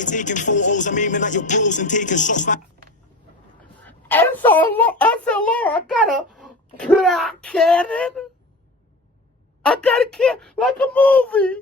you're taking photos, I'm aiming at your bros and taking shots like. And so I said, Laura, I got a cannon. I got a cannon like a movie.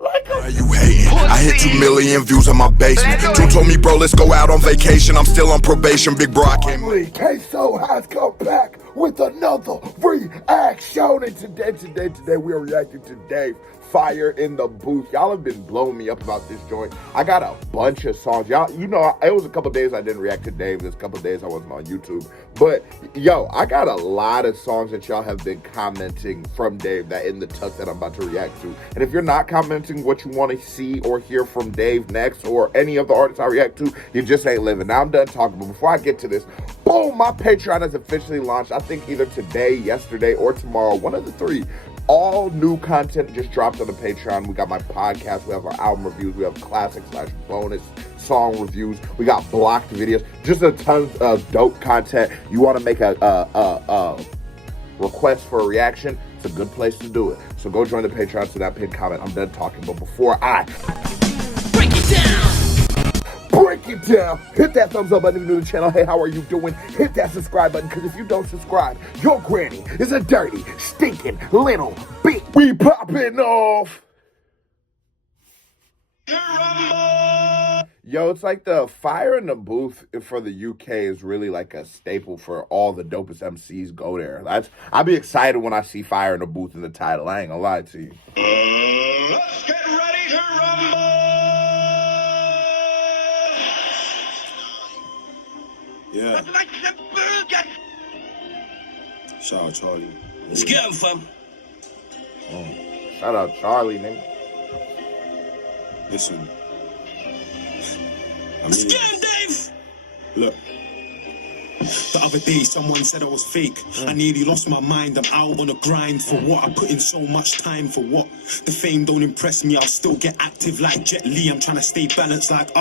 Are you hating? I hit 2 million views on my basement. Two told me, bro, let's go out on vacation. I'm still on probation, big bro. I can't. K-So has come back with another reaction. And today we are reacting to Dave. Fire in the Booth. Y'all have been blowing me up about this joint. I got a bunch of songs. Y'all, you know, it was a couple days I didn't react to Dave. There's a couple days I wasn't on YouTube. But, yo, I got a lot of songs that y'all have been commenting from Dave that in the tuck that I'm about to react to. And if you're not commenting what you want to see or hear from Dave next or any of the artists I react to, you just ain't living. Now I'm done talking, but before I get to this, boom, my Patreon has officially launched. I think either today, yesterday, or tomorrow, one of the three. All new content just dropped on the Patreon. We got my podcast, we have our album reviews, we have classic/bonus song reviews, we got blocked videos, just a ton of dope content. You want to make a request for a reaction, it's a good place to do it. So go join the Patreon to that pinned comment. I'm done talking, but before I break it down, hit that thumbs up button if you're new to the channel. Hey, how are you doing? Hit that subscribe button, because if you don't subscribe, your granny is a dirty, stinking little bitch. We popping off. Yo, it's like the Fire in the Booth for the UK is really like a staple for all the dopest MCs go there. I'll be excited when I see Fire in the Booth in the title. I ain't gonna lie to you. Let's get ready to rumble! Yeah. Shout out Charlie. Let's get him, fam. Shout out Charlie, nigga. Listen. Let's get him, Dave! Look. The other day, someone said I was fake. I nearly lost my mind. I'm out on a grind for what? I put in so much time for what? The fame don't impress me. I'll still get active like Jet Li. I'm trying to stay balanced like,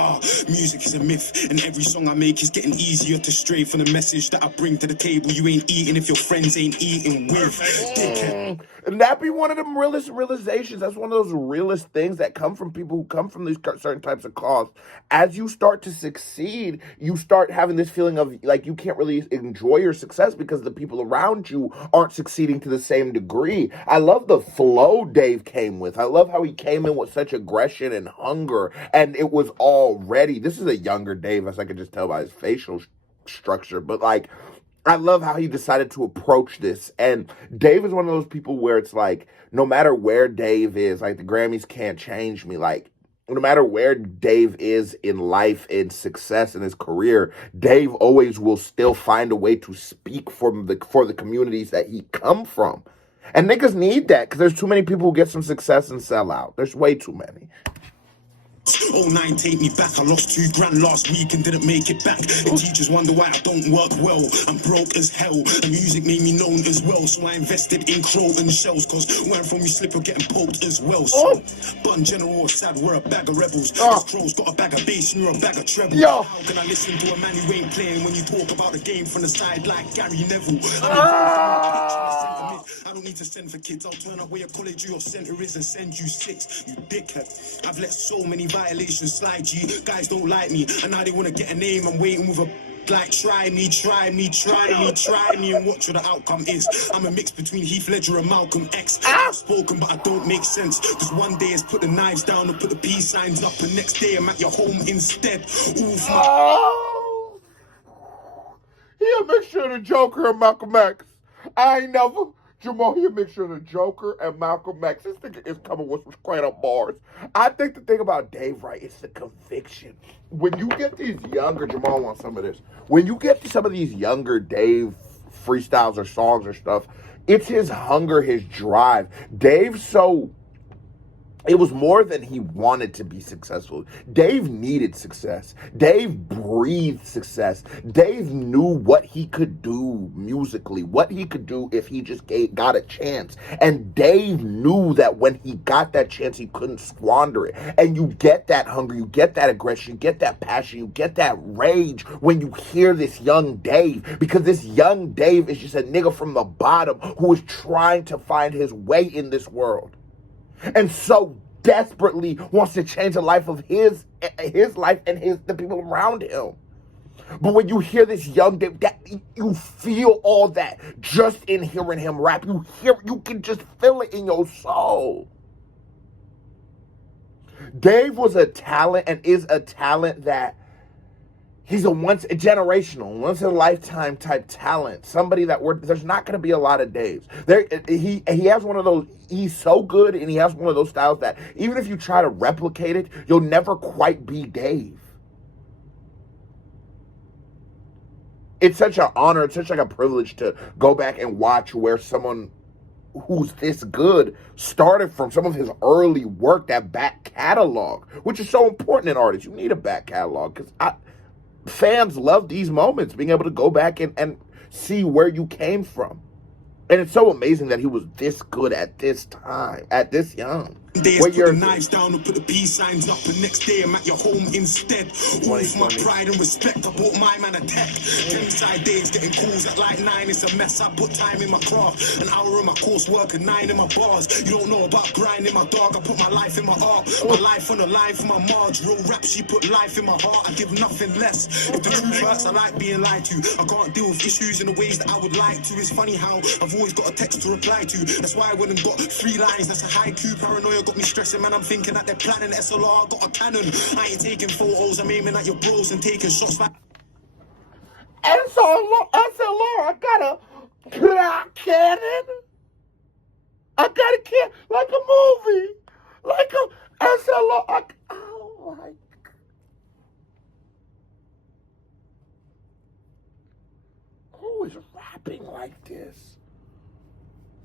music is a myth. And every song I make is getting easier to stray from the message that I bring to the table. You ain't eating if your friends ain't eating with. And that be one of them realest realizations. That's one of those realest things that come from people who come from these certain types of cause. As you start to succeed, you start having this feeling of like you can't really enjoy your success because the people around you aren't succeeding to the same degree. I love the flow Dave came with. I love how he came in with such aggression and hunger, and it was already, this is a younger Dave, as I could just tell by his facial structure, but like, I love how he decided to approach this. And Dave is one of those people where it's like, no matter where Dave is, like the Grammys can't change me. Like, no matter where Dave is in life, in success, in his career, Dave always will still find a way to speak for the communities that he come from. And niggas need that, because there's too many people who get some success and sell out. There's way too many. 09 take me back. I lost $2,000 last week and didn't make it back. And teachers wonder why I don't work well. I'm broke as hell. The music made me known as well. So I invested in crow and shells. Cause where I'm from, you slip or getting poked as well. So Bun General or Sad, we're a bag of rebels. This crow's got a bag of bass and you're a bag of treble. How can I listen to a man who ain't playing when you talk about the game from the side like Gary Neville? I don't need to send for kids. I'll turn up where your college or your center is and send you 6. You dickhead. I've let so many violations slide, G. Guys don't like me, and now they want to get a name. I'm waiting with a like, try me, and watch what the outcome is. I'm a mix between Heath Ledger and Malcolm X. I've spoken, but I don't make sense. Cause one day it's put the knives down and put the peace signs up, and next day I'm at your home instead. Oof, He a mixture of the Joker and Malcolm X. I ain't never. Jamal, he a mixture of the Joker and Malcolm X. This nigga is coming with some straight up bars. I think the thing about Dave, right, is the conviction. When you get these younger, Jamal wants some of this. When you get to some of these younger Dave freestyles or songs or stuff, it's his hunger, his drive. Dave, so it was more than he wanted to be successful. Dave needed success. Dave breathed success. Dave knew what he could do musically, what he could do if he just got a chance. And Dave knew that when he got that chance, he couldn't squander it. And you get that hunger, you get that aggression, you get that passion, you get that rage when you hear this young Dave. Because this young Dave is just a nigga from the bottom who is trying to find his way in this world. And so desperately wants to change the life of his life and the people around him. But when you hear this young Dave, you feel all that just in hearing him rap. You can just feel it in your soul. Dave was a talent and is a talent that he's a generational, once in a lifetime type talent. Somebody that there's not going to be a lot of Daves. He has one of those. He's so good, and he has one of those styles that even if you try to replicate it, you'll never quite be Dave. It's such an honor, it's such like a privilege to go back and watch where someone who's this good started from, some of his early work, that back catalog, which is so important in artists. You need a back catalog because fans love these moments, being able to go back and see where you came from. And it's so amazing that he was this good at this time, at this young. Days put the knives down and put the peace signs up, and next day I'm at your home instead. All for my pride and respect, I bought my man a tech. Inside days getting calls at like 9, it's a mess. I put time in my craft, an hour in my coursework and 9 in my bars. You don't know about grinding my dog, I put my life in my art, my life on the line for my Marge. Real rap, she put life in my heart, I give nothing less. If the truth hurts, I like being lied to. I can't deal with issues in the ways that I would like to. It's funny how I've always got a text to reply to. That's why I went and got 3 lines, that's a haiku. Paranoia got me stressing, man. I'm thinking that they're planning SLR. Got a cannon. I ain't taking photos. I'm aiming at your bros and taking shots like SLR. I got a cannon. I got a cannon like a movie, like a SLR. Oh my. Who is rapping like this?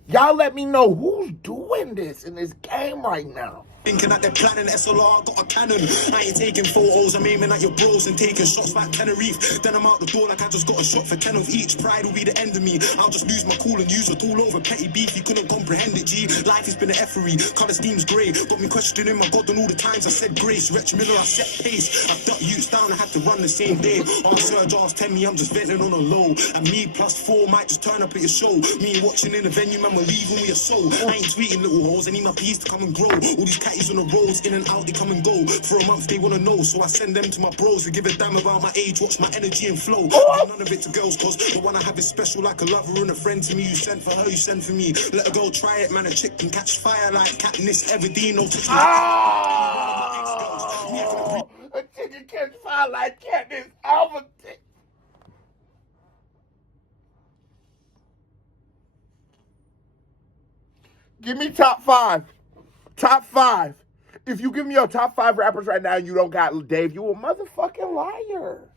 Y'all let me know who's doing this in this game right now. thinking that they're planning SLR, got a cannon. I ain't taking photos, I'm aiming at your bros and taking shots like Tenerife. Then I'm out the door like I just got a shot for 10 of each. Pride will be the end of me. I'll just lose my cool and use it all over petty beef. You couldn't comprehend it, G. Life has been an effery. Colour scheme's grey. Got me questioning my God on all the times I said grace. Wretch Miller, I set pace. I've ducked youths down, I had to run the same day. Our Serge asked, tell me I'm just venting on a low. And me plus 4 might just turn up at your show. Me watching in the venue, man, we're leaving with a soul. I ain't tweeting little hoes, I need my peas to come and grow. All these catties on the roads, in and out, they come and go. For a month, they wanna know, so I send them to my bros who give a damn about my age, watch my energy and flow. I give none of it to girls, cause the one I have is special, like a lover and a friend to me. You send for her, you send for me. Let her go try it, man, a chick can catch fire like Katniss Everdeen. No touch a chick can catch fire like Katniss Everdeen. Give me top 5. Top 5. If you give me your top 5 rappers right now and you don't got Dave, you a motherfucking liar.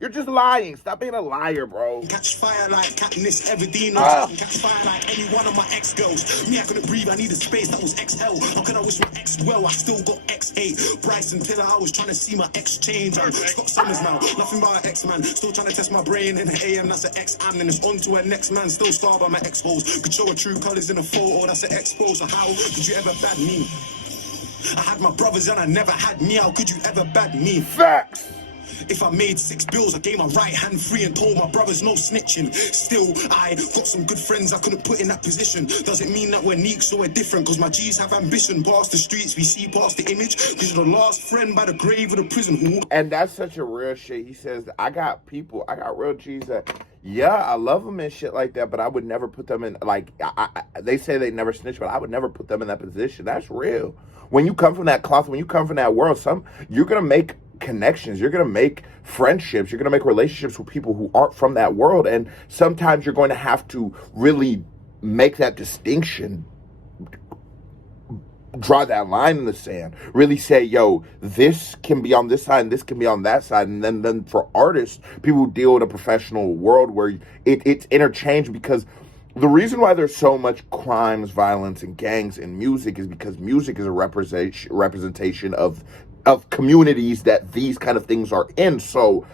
You're just lying. Stop being a liar, bro. Catch fire like Katniss Everdeen. Catch fire like any one of my ex-girls. Me, I couldn't breathe. I needed space. That was XL. How can I wish my ex well? I still got X8. Bryson Tiller, I was trying to see my ex change. Scott Summers now. Nothing but an ex-man. Still trying to test my brain in the AM. That's an ex-am. And it's on to a next man. Still star by my ex-hoes. Could show her true colors in a photo. That's an expo. So how could you ever bad me? I had my brothers and I never had me. How could you ever bad me? Facts. If I made 6 bills, I gave my right hand free and told my brothers no snitching. Still, I got some good friends I couldn't put in that position. Doesn't mean that we're unique, so we're different. Cause my G's have ambition. Past the streets, we see past the image. Cause you're the last friend by the grave of the prison hall. And that's such a real shit. He says, I got real G's that, yeah, I love them and shit like that, but I would never put them in, like, they say they never snitch, but I would never put them in that position. That's real. When you come from that cloth, when you come from that world, you're going to make connections, you're going to make friendships, you're going to make relationships with people who aren't from that world, and sometimes you're going to have to really make that distinction, draw that line in the sand, really say, yo, this can be on this side and this can be on that side. And then for artists, people who deal in a professional world where it's interchanged, because the reason why there's so much crimes, violence, and gangs in music is because music is a representation of communities that these kind of things are in. So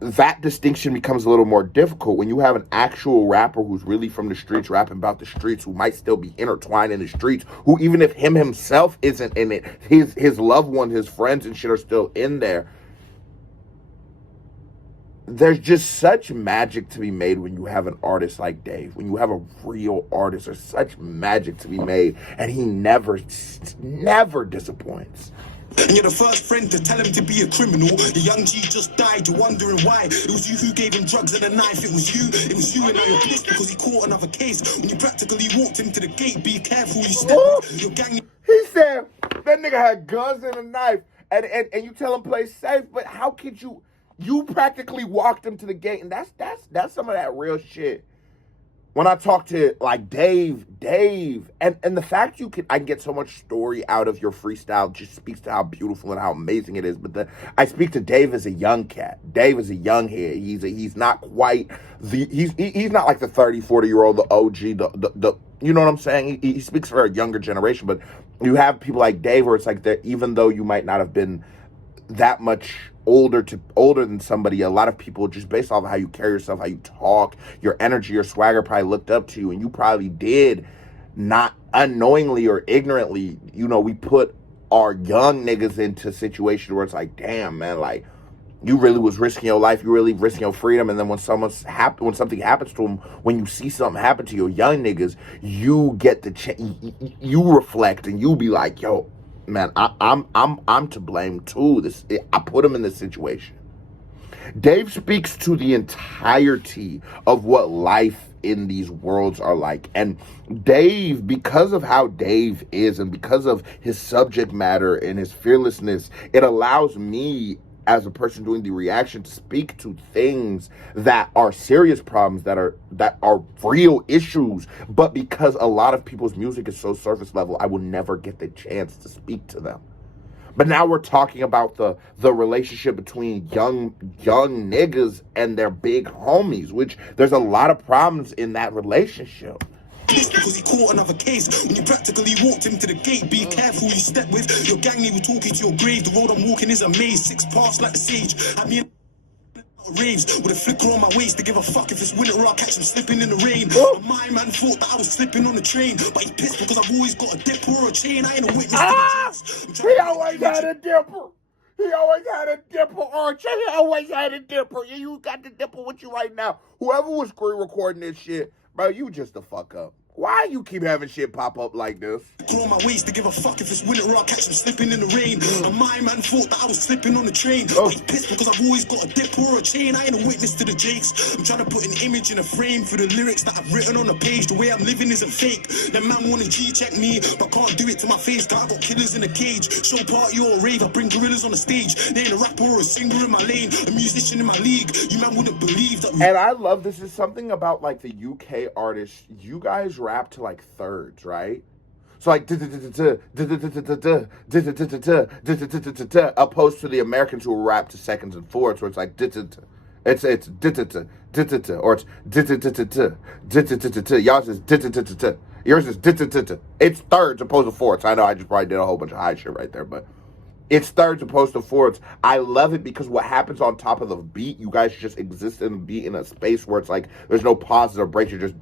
that distinction becomes a little more difficult when you have an actual rapper who's really from the streets, rapping about the streets, who might still be intertwined in the streets, who even if him himself isn't in it, his loved one, his friends and shit are still in there. there's just such magic to be made when you have an artist like Dave. When you have a real artist, there's such magic to be made, and he never disappoints. And you're the first friend to tell him to be a criminal. The young G just died, you're wondering why. It was you who gave him drugs and a knife. It was you, and now you're pissed because he caught another case. When you practically walked him to the gate, be careful you step with your gang. He said that nigga had guns and a knife, and you tell him play safe, but how could you practically walked him to the gate, and that's some of that real shit. When I talk to like Dave, and the fact I can get so much story out of your freestyle just speaks to how beautiful and how amazing it is. But I speak to Dave as a young cat. Dave is a young head. He's not quite he's not like the 30, 40-year-old, the OG, the you know what I'm saying? He speaks for a younger generation, but you have people like Dave where it's like that, even though you might not have been that much older than somebody, a lot of people, just based off of how you carry yourself, how you talk, your energy, your swagger, probably looked up to you, and you probably did, not unknowingly or ignorantly, we put our young niggas into situations where it's like, damn, man, like, you really was risking your life, you really risking your freedom, and then when something happens to them, when you see something happen to your young niggas, you get you reflect, and you be like, yo, man, I'm to blame too. I put him in this situation. Dave speaks to the entirety of what life in these worlds are like. And Dave, because of how Dave is, and because of his subject matter and his fearlessness, it allows me as a person doing the reaction to speak to things that are serious problems, that are real issues, but because a lot of people's music is so surface level, I will never get the chance to speak to them. But now we're talking about the relationship between young niggas and their big homies, which there's a lot of problems in that relationship. Because he caught another case. When you practically walked him to the gate, be careful you step with. Your gang will talk you to your grave. The road I'm walking is a maze, 6 paths like the sage. I mean, raves with a flicker on my waist to give a fuck if it's winter or I'll catch him slipping in the rain. My man thought that I was slipping on the train, but he pissed because I've always got a dipper or a chain. I ain't a witness to the He always had a dipper. He always had a dipper or a chain. He always had a dipper. You got the dipper with you right now. Whoever was screen recording this shit, bro, you just the fuck up. Why you keep having shit pop up like this? On my waist to give a fuck if it's winter or I'll catch him slipping in the rain. And my man thought that I was slipping on the train. But he pissed because I've always got a dip or a chain. I ain't a witness to the jakes. I'm trying to put an image in a frame for the lyrics that I've written on a page. The way I'm living isn't fake. That man wanna G-check me, but can't do it to my face. Cause I got killers in a cage. Show party or a rave, I bring gorillas on the stage. They ain't a rapper or a singer in my lane, a musician in my league. You man wouldn't believe that. And I love this. Is something about like the UK artists. You guys rap to like thirds, right? So like opposed to the Americans who rap to seconds and fourths, where it's like it's or it's y'all is yours is it's thirds opposed to fourths. I know I just probably did a whole bunch of high shit right there, but it's thirds opposed to fourths. I love it because what happens on top of the beat, you guys just exist in the beat in a space where it's like there's no pauses or breaks. You're just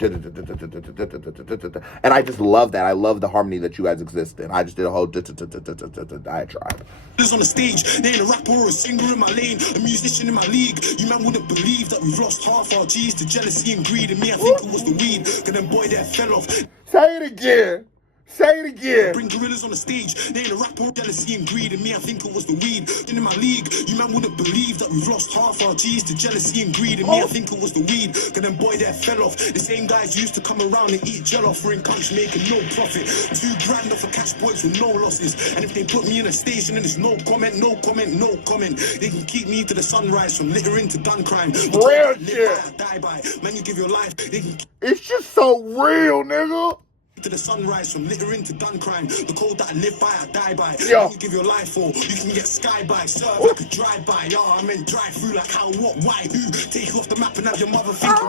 and I just love that. I love the harmony that you guys exist in. I just did a whole diatribe. On the stage, they ain't a rapper or a singer in my lane, a musician in my league. You man wouldn't believe that we've lost half our G's to jealousy and greed. And me, I think it was the weed. Cause then boy, that fell off. Say it again. Say it again. Bring gorillas on the stage. They ain't a rapper, jealousy and greed. And me, I think it was the weed. And in my league, you man wouldn't believe that we've lost half our G's to jealousy and greed. And me, I think it was the weed. Cause then boy, that fell off. The same guys used to come around and eat gel offering cunts, making no profit. $2 off for cash points with no losses. And if they put me in a station and there's no comment, they can keep me to the sunrise from littering to gun crime. Real shit. Die by. Man, you give your life. They can It's just so real, nigga. to the sunrise from littering to gun crime. The code that I live by, I die by. Yo. You give your life for, you can get sky by. Serve like a drive by. Yeah, I meant drive through like how, what, why, who. Take you off the map and have your mother thinking.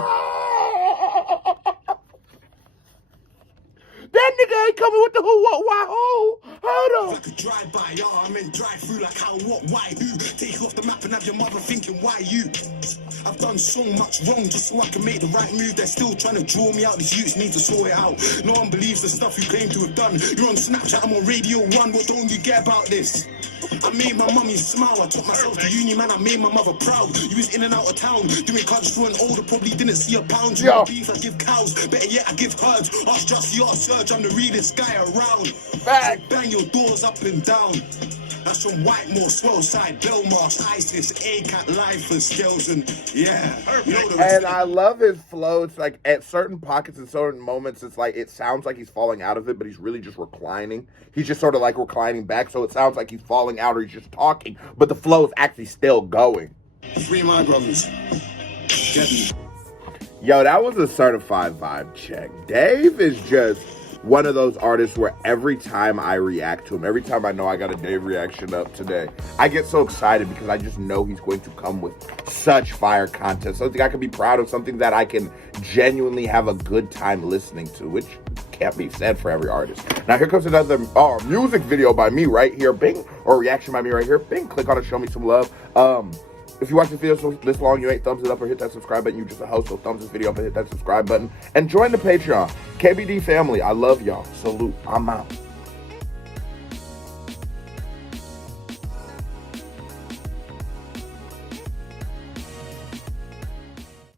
That nigga ain't coming with the who, what, why, who. Hold on. Like a drive by. Yeah, I meant drive through like how, what, why, who. Take you off the map and have your mother thinking, why you? I've done so much wrong just so I can make the right move. They're still trying to draw me out. These youths need to sort it out. No one believes the stuff you claim to have done. You're on Snapchat, I'm on Radio 1. What don't you get about this? I made my mummy smile. I took myself to uni, man. I made my mother proud. You was in and out of town, doing cards for an older, probably didn't see a pound. You Yo. beef, I give cows. Better yet, I give herds. Ask Justy, ask Serge, I'm the realest guy around. Fact. So bang your doors up and down. That's from Whitemore, Swell Side, Belmarsh, ISIS, ACAT, Life and Scales, and yeah. You know the rest. And I love his flow. It's like at certain pockets and certain moments, it's like it sounds like he's falling out of it, but he's really just reclining. He's just sort of like reclining back, so it sounds like he's falling out or he's just talking, but the flow is actually still going. Free my brothers. Get me. Yo, that was a certified vibe check. Dave is just one of those artists where every time I react to him, every time I know I got a Dave reaction up today, I get so excited because I just know he's going to come with such fire content, something I can be proud of, something that I can genuinely have a good time listening to, which can't be said for every artist. Now here comes another music video by me right here, bing, or reaction by me right here, bing, click on it, show me some love. If you watch this video this long, you ain't thumbs it up or hit that subscribe button, you just a host, so thumbs this video up and hit that subscribe button. And join the Patreon. KBD family, I love y'all. Salute. I'm out.